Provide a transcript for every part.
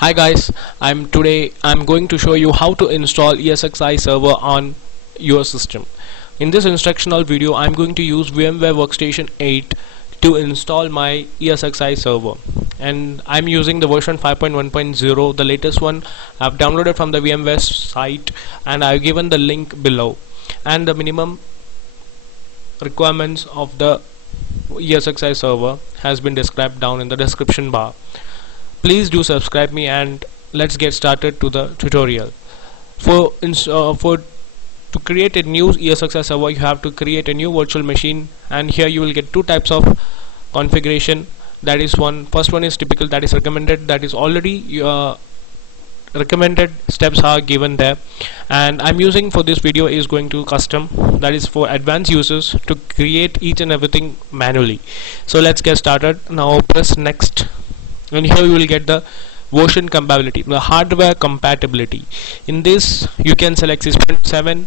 Hi guys, I'm going to show you how to install ESXi server on your system. In this instructional video, I'm going to use VMware Workstation 8 to install my ESXi server, and I'm using the version 5.1.0, the latest one. I've downloaded from the VMware site and I've given the link below, and the minimum requirements of the ESXi server has been described down in the description bar. Please do subscribe me, and let's get started to the tutorial. To create a new ESXi server, you have to create a new virtual machine, and here you will get two types of configuration. That is first one is typical, that is recommended, that is already recommended steps are given there, and I'm using for this video is going to custom, that is for advanced users to create each and everything manually. So let's get started. Now press next, and here you will get the version compatibility, the hardware compatibility. In this you can select 6.7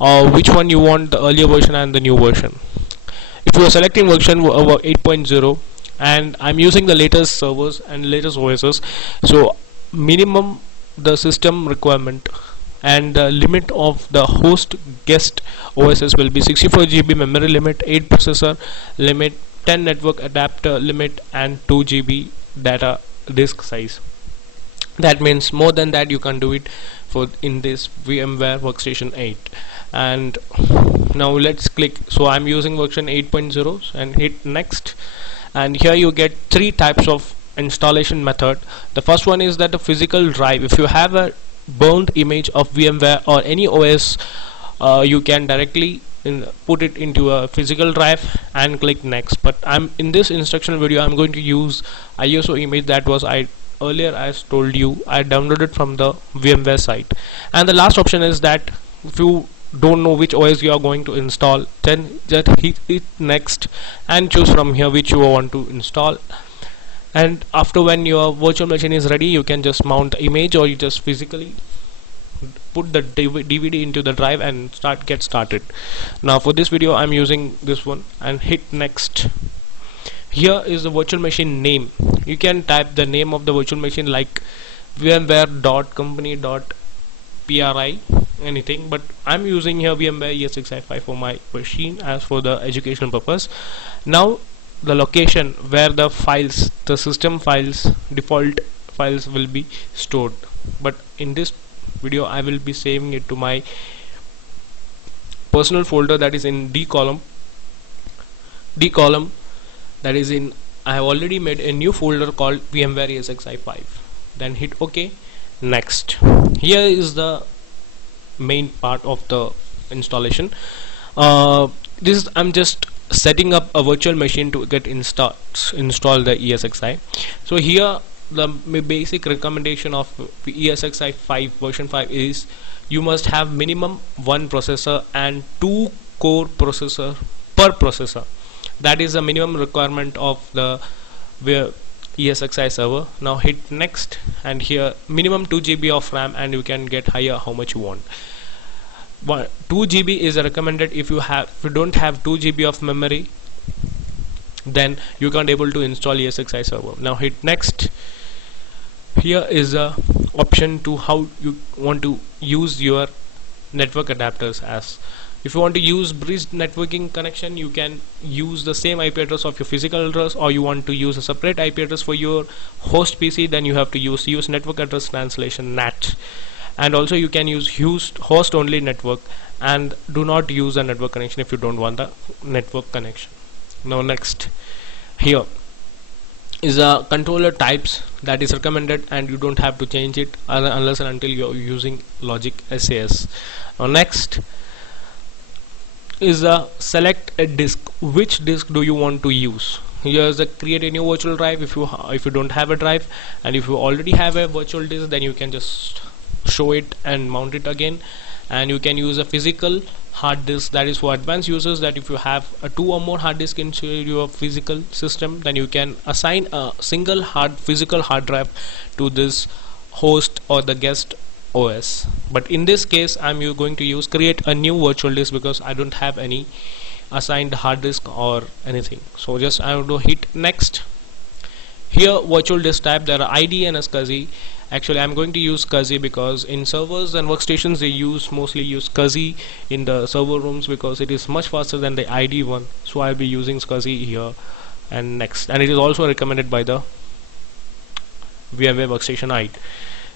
or which one you want, the earlier version and the new version. If you are selecting version 8.0, and I'm using the latest servers and latest OSs, so minimum the system requirement and the limit of the host guest OSs will be 64 GB memory limit, 8 processor limit, 10 network adapter limit, and 2 GB data disk size. That means more than that you can do it for in this VMware Workstation 8. And now let's click. So I'm using version 8.0 and hit next, and here you get three types of installation method. The first one is that the physical drive. If you have a burned image of VMware or any OS, you can directly put it into a physical drive and click next. But I'm in this instructional video I'm going to use ISO image that was earlier as told you I downloaded from the VMware site. And the last option is that if you don't know which OS you are going to install, then just hit next and choose from here which you want to install. And after, when your virtual machine is ready, you can just mount the image, or you just physically put the DVD into the drive and get started. Now for this video I'm using this one, and hit next. Here is the virtual machine name. You can type the name of the virtual machine like vmware.company.pri, anything, but I'm using here VMware ESXi for my machine as for the educational purpose. Now the location where the files, the system files, default files will be stored, but in this video I will be saving it to my personal folder, that is in D column, that is in, I have already made a new folder called VMware ESXi 5. Then hit OK, next. Here is the main part of the installation. I'm just setting up a virtual machine to get install the ESXi. So here the basic recommendation of ESXi 5 version 5 is you must have minimum 1 processor and 2 core processor per processor. That is the minimum requirement of the ESXi server. Now hit next, and here minimum 2 GB of RAM, and you can get higher how much you want. But 2 GB is recommended. If you don't have 2 GB of memory, then you can't able to install ESXi server. Now hit next. Here is a option to how you want to use your network adapters. As if you want to use bridged networking connection, you can use the same IP address of your physical address, or you want to use a separate IP address for your host PC, then you have to use network address translation NAT. And also you can use host only network, and do not use a network connection if you don't want the network connection. Now next, here is a controller types that is recommended, and you don't have to change it unless and until you're using logic SAS. Now next is a select a disk. Which disk do you want to use? Here's a create a new virtual drive if you don't have a drive, and if you already have a virtual disk, then you can just show it and mount it again. And you can use a physical hard disk, that is for advanced users, that if you have 2 or more hard disk into your physical system, then you can assign a single physical hard drive to this host or the guest OS. But in this case I'm going to create a new virtual disk, because I don't have any assigned hard disk or anything. So just I will hit next. Here virtual disk type, there are ID and SCSI, Actually I'm going to use SCSI because in servers and workstations they mostly use SCSI in the server rooms because it is much faster than the ID one. So I'll be using SCSI here and next, and it is also recommended by the VMware Workstation 8.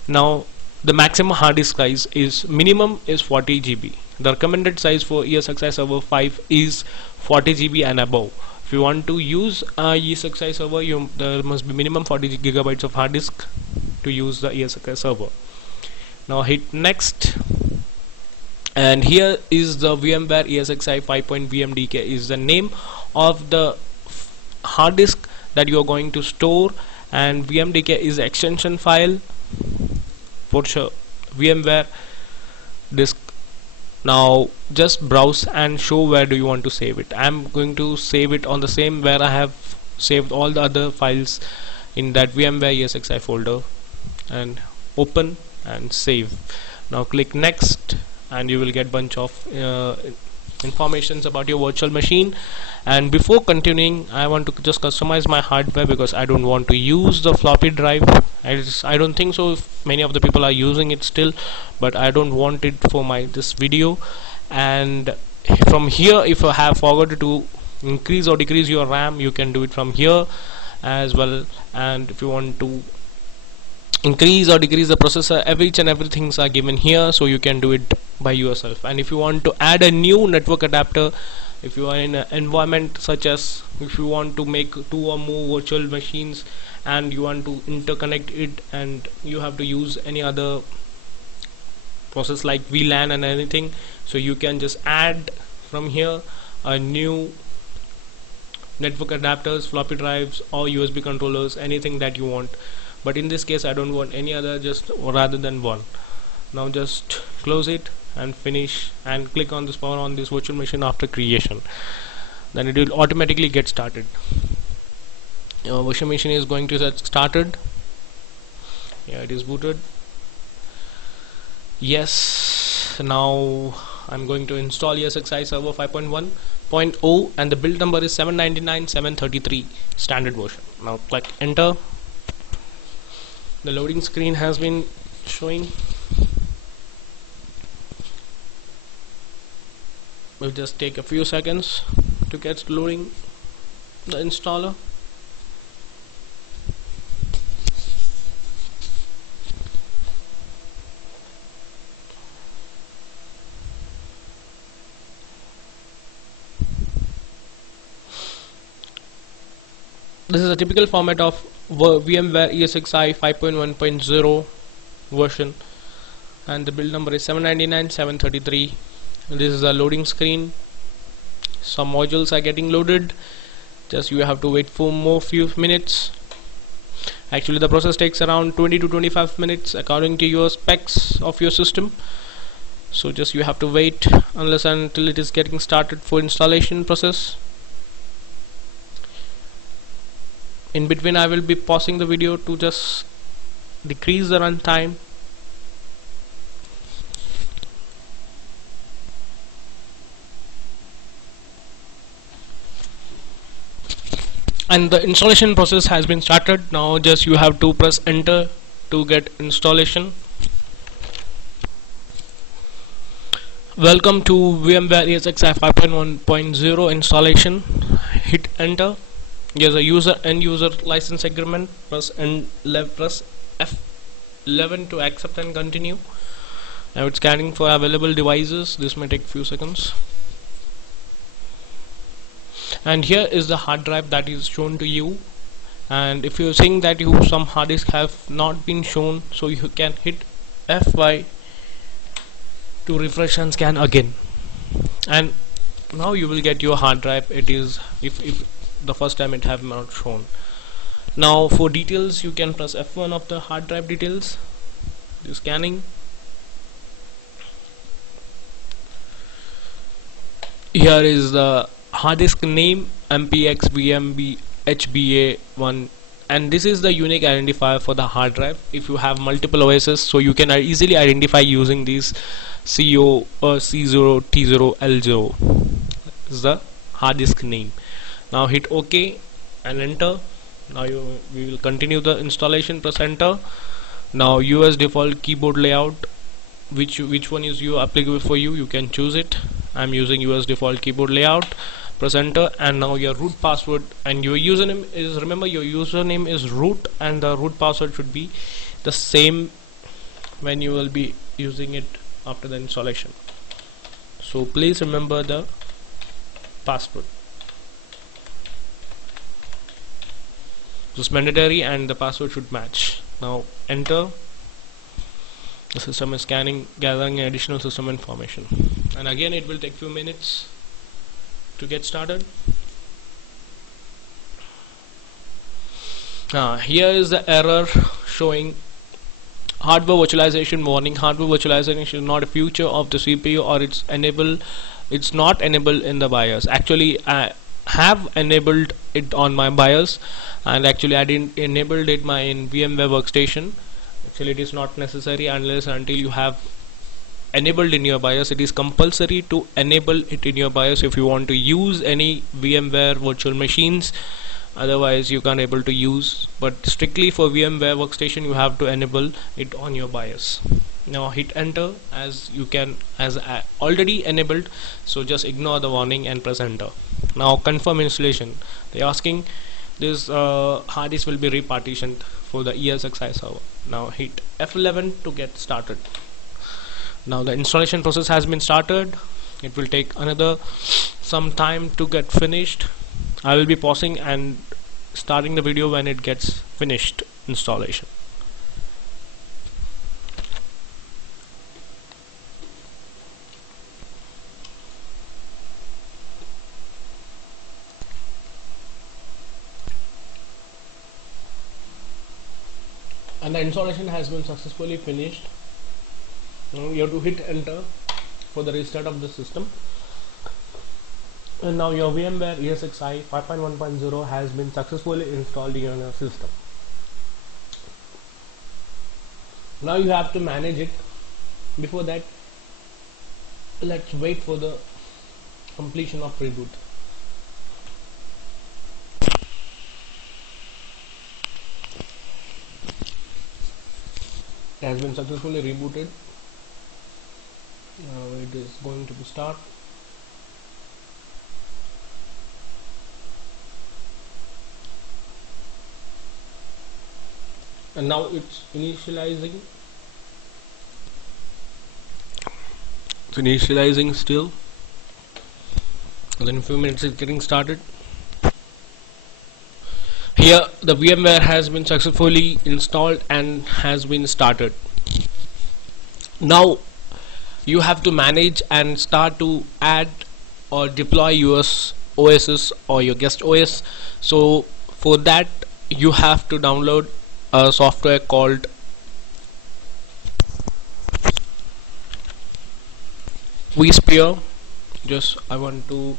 Now the maximum hard disk size is minimum is 40 GB. The recommended size for ESXi Server 5 is 40 GB and above. If you want to use ESXi server, there must be minimum 40 gigabytes of hard disk to use the ESXi server. Now hit next, and here is the VMware ESXi 5.vmdk is the name of the hard disk that you are going to store, and vmdk is the extension file for sure VMware disk. Now just browse and show where do you want to save it. I'm going to save it on the same where I have saved all the other files in that VMware ESXi folder, and open and save. Now click next and you will get bunch of informations about your virtual machine. And before continuing, I want to just customize my hardware because I don't want to use the floppy drive. I don't think so if many of the people are using it still, but I don't want it for this video. And from here, if you have forgotten to increase or decrease your RAM, you can do it from here as well. And if you want to increase or decrease the processor, each and everything are given here, so you can do it by yourself. And if you want to add a new network adapter, if you are in an environment such as if you want to make 2 or more virtual machines and you want to interconnect it, and you have to use any other process like VLAN and anything, so you can just add from here a new network adapters, floppy drives or USB controllers, anything that you want. But in this case I don't want any other, just rather than one. Now just close it and finish, and click on this power on this virtual machine after creation. Then it will automatically get started. Your virtual machine is going to get started. Yeah, it is booted. Yes, now I'm going to install ESXi Server 5.1.0 and the build number is 799.733 standard version. Now click enter. The loading screen has been showing. Will just take a few seconds to get loading the installer. This is a typical format of VMware ESXi 5.1.0 version, and the build number is 799.733. This is a loading screen. Some modules are getting loaded. Just you have to wait for more few minutes. Actually the process takes around 20 to 25 minutes according to your specs of your system. So just you have to wait unless until it is getting started for installation process. In between I will be pausing the video to just decrease the runtime. And the installation process has been started. Now just you have to press enter to get installation. Welcome to VMware ESXi 5.1.0 installation. Hit enter. There's a end user license agreement. Press F11 to accept and continue. Now it's scanning for available devices. This may take few seconds. And here is the hard drive that is shown to you, and if you're saying that some hard disk have not been shown, so you can hit F5 to refresh and scan again, and now you will get your hard drive. It is if the first time it have not shown. Now for details you can press F1 of the hard drive details. Do scanning. Here is the hard disk name MPX VMB HBA1, and this is the unique identifier for the hard drive. If you have multiple OSs, so you can easily identify using these CO or C0 T0 L0 is the hard disk name. Now hit OK and enter. Now we will continue the installation. Press enter. Now US default keyboard layout, which one is applicable for you, you can choose it. I'm using US default keyboard layout. Press enter, and now your root password and your username is, remember your username is root, and the root password should be the same when you will be using it after the installation. So please remember the password. It's mandatory and the password should match. Now enter. The system is scanning, gathering additional system information, and again it will take few minutes to get started. Here is the error showing hardware virtualization warning. Hardware virtualization is not a feature of the CPU, or it's not enabled in the BIOS. Actually I have enabled it on my BIOS, and actually I didn't enabled it in VMware workstation. Actually it is not necessary unless until you have enabled in your BIOS. It is compulsory to enable it in your BIOS if you want to use any VMware virtual machines. Otherwise you can't able to use, but strictly for VMware workstation you have to enable it on your BIOS. Now hit enter, as you can, as already enabled, so just ignore the warning and press enter. Now confirm installation. They're asking this hard disk will be repartitioned for the ESXi server. Now hit F11 to get started. Now the installation process has been started. It will take another some time to get finished. I will be pausing and starting the video when it gets finished installation. And the installation has been successfully finished. Now you have to hit enter for the restart of the system. And now your VMware ESXi 5.1.0 has been successfully installed in your system. Now you have to manage it. Before that, let's wait for the completion of reboot. It has been successfully rebooted. Now it is going to be start. And now it's initializing. It's initializing still. And then in a few minutes it's getting started. Here the VMware has been successfully installed and has been started. Now you have to manage and start to add or deploy your OSs or your guest OS. So for that you have to download a software called vSphere. Just I want to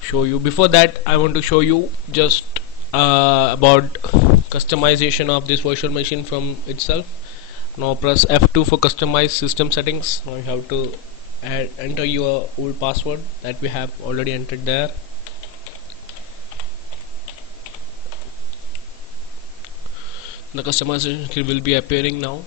show you. Before that I want to show you just about customization of this virtual machine from itself. Now press F2 for customize system settings. Now you have to enter your old password that we have already entered there. The customization will be appearing now.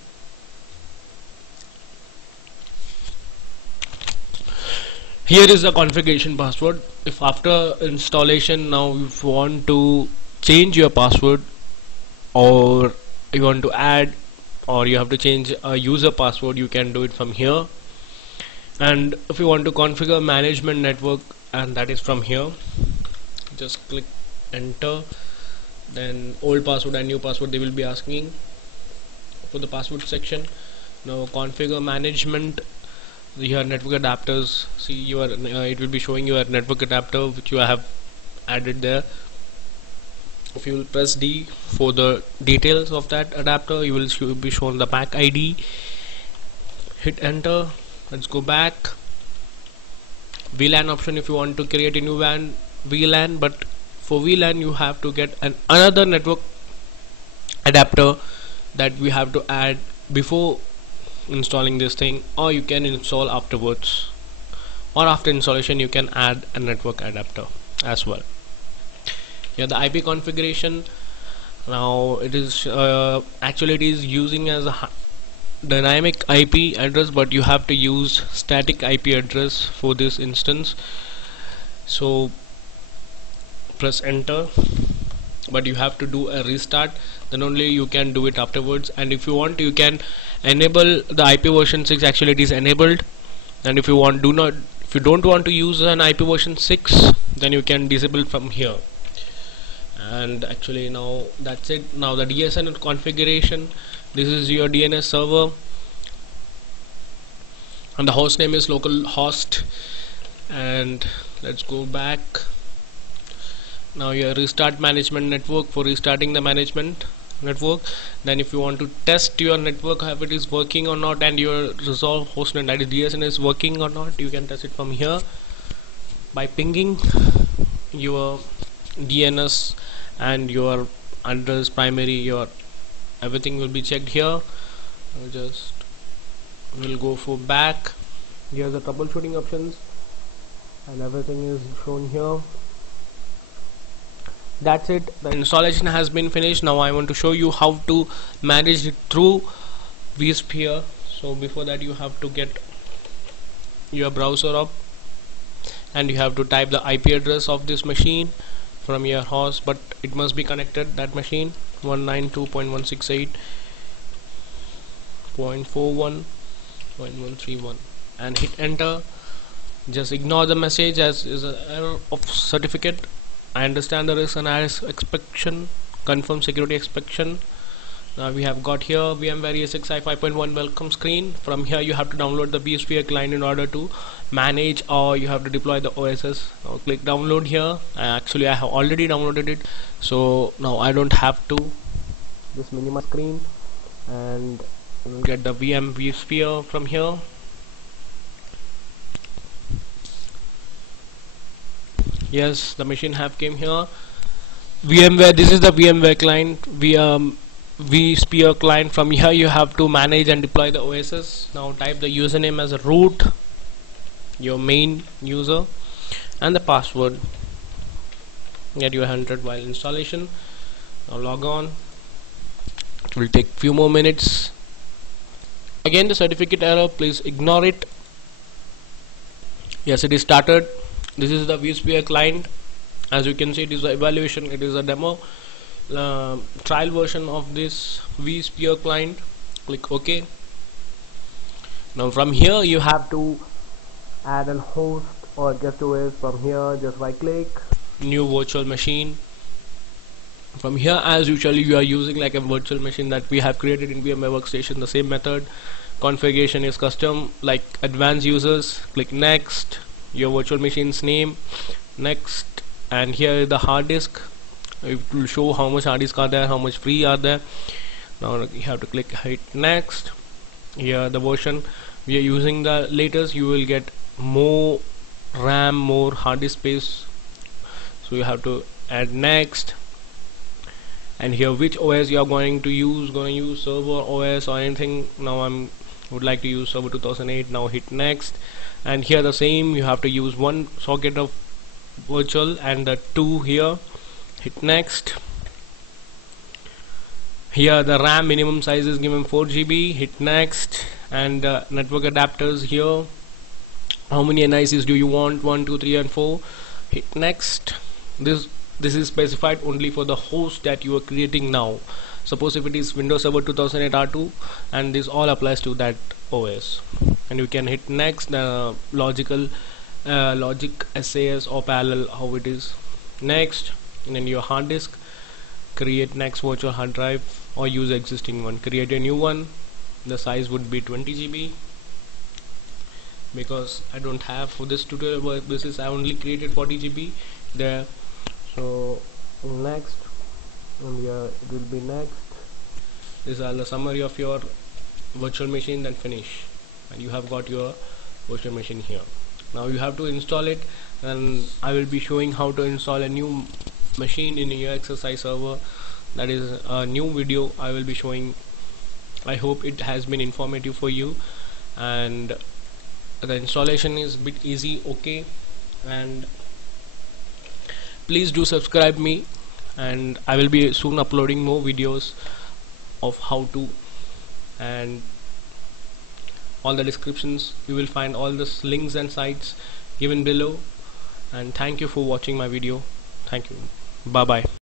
Here is the configuration password. If after installation now if you want to change your password, or you want to add, or you have to change a user password, you can do it from here. And if you want to configure management network, and that is from here, just click enter. Then old password and new password they will be asking for the password section. Now configure management, your network adapters. See your it will be showing your network adapter which you have added there. If you will press D for the details of that adapter, you will be shown the MAC ID. Hit enter. Let's go back. VLAN option if you want to create a new VLAN, but for VLAN you have to get another network adapter that we have to add before installing this thing, or you can install afterwards, or after installation you can add a network adapter as well. Here the IP configuration, Now it is actually it is using as a dynamic IP address, but you have to use static IP address for this instance. So press enter, but you have to do a restart, then only you can do it afterwards. And if you want, you can enable the IP version 6. Actually it is enabled, and if you want if you don't want to use an IP version 6, then you can disable from here. And actually now that's it. Now the DSN configuration, this is your DNS server and the host name is localhost. And let's go back. Now your restart management network for restarting the management network. Then if you want to test your network if it is working or not, and your resolve hostnet, that is DSN, is working or not, you can test it from here by pinging your DNS and your address, primary, your everything will be checked here. We'll go for back. Here's the troubleshooting options and everything is shown here. That's it. The installation has been finished. Now I want to show you how to manage it through vSphere. So before that, you have to get your browser up and you have to type the IP address of this machine from your host, but it must be connected, that machine 192.168.41.131, and hit enter. Just ignore the message as is an error of certificate. I understand there is an error exception, confirm security exception. Now we have got here VMware ESXi 5.1 welcome screen. From here you have to download the vSphere client in order to manage, or you have to deploy the OSS. Now click download here. Actually I have already downloaded it, so now I don't have to. Just minimize screen and we'll get the vSphere from here. Yes, the machine have came here. VMware, this is the VMware client, vSphere client. From here you have to manage and deploy the OSS. Now type the username as a root, your main user, and the password. Get your 100 while installation. Now log on. It will take few more minutes. Again the certificate error, please ignore it. Yes, it is started. This is the vSphere client. As you can see, it is the evaluation, it is a demo trial version of this vSphere client. Click OK. Now from here you have to add a host or guest OS. From here just right click, new virtual machine. From here as usually you are using like a virtual machine that we have created in VMware Workstation, the same method. Configuration is custom, like advanced users. Click next, your virtual machine's name, next, and here is the hard disk. It will show how much hard disk are there, how much free are there. Now you have to click hit next. Here the version we are using the latest. You will get more RAM, more hard disk space, so you have to add next. And here which OS you are going to use, server OS or anything. Now would like to use server 2008. Now hit next, and here the same, you have to use one socket of virtual and the two here. Hit next. Here the RAM minimum size is given 4 GB. Hit next. And network adapters here, how many NICs do you want? 1, 2, 3 and 4. Hit next. This is specified only for the host that you are creating now. Suppose if it is Windows Server 2008 R2, and this all applies to that OS. And you can hit next. Logic SAS or parallel, how it is. Next. And then your hard disk, create next virtual hard drive or use existing one. Create a new one. The size would be 20 GB, because I don't have for this tutorial basis, I only created 40 GB there. So next, and here it will be next. These are the summary of your virtual machine, then finish, and you have got your virtual machine here. Now you have to install it, and I will be showing how to install a new machine in ESXi server. That is a new video I will be showing. I hope it has been informative for you, and the installation is a bit easy. Okay, and please do subscribe me and I will be soon uploading more videos of how to, and all the descriptions you will find all the links and sites given below. And thank you for watching my video. Thank you. Bye bye.